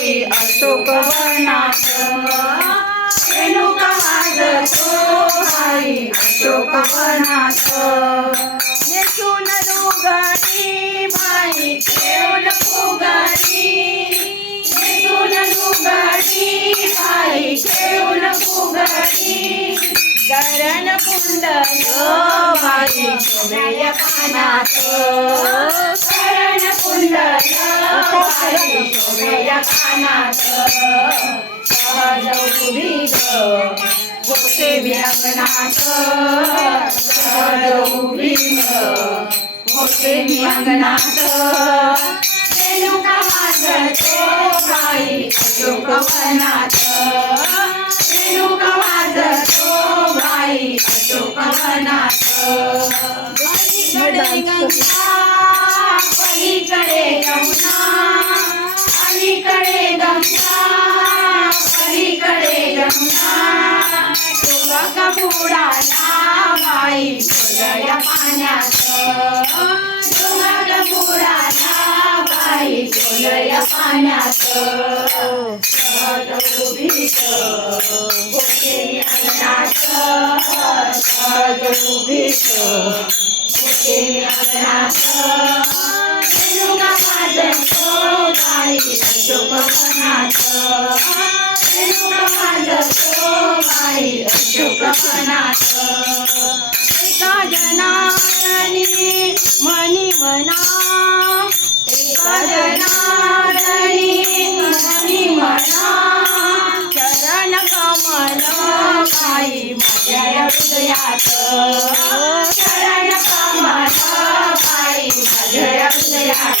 बाई अशोक वनात रेणुका वाजतो आई अशोक वनात नेसून लुगडी बाई ठेवून फुगारी. नेसून लुगडी बाई ठेवून फुगारी. करण कुंडल बाई शोभय पानात बाई शोभय पानात उभी ग होते व्यंगणात उभी रेणुका वाजतो बाई अशोक वनात रेणुका वाजतो बाई अशोक वनात पलीकडे गंगा. पलीकडे यमुना पलीकडे गंगा पलीकडे गंगा. तुळक बुडाला बाई फुलया पाण्यात तुळक बुडाला बाई फुलया पाण्यात सहज उभीत अंगणात सहज उभीत अंगणात रेणुका बाई अशोक वनात रेणुका एका जनानी मनी मना. एका जनानी मनी मना. चरण कमल बाई माझ्या हृदयात. चरण कमल बाई माझ्या हृदयात.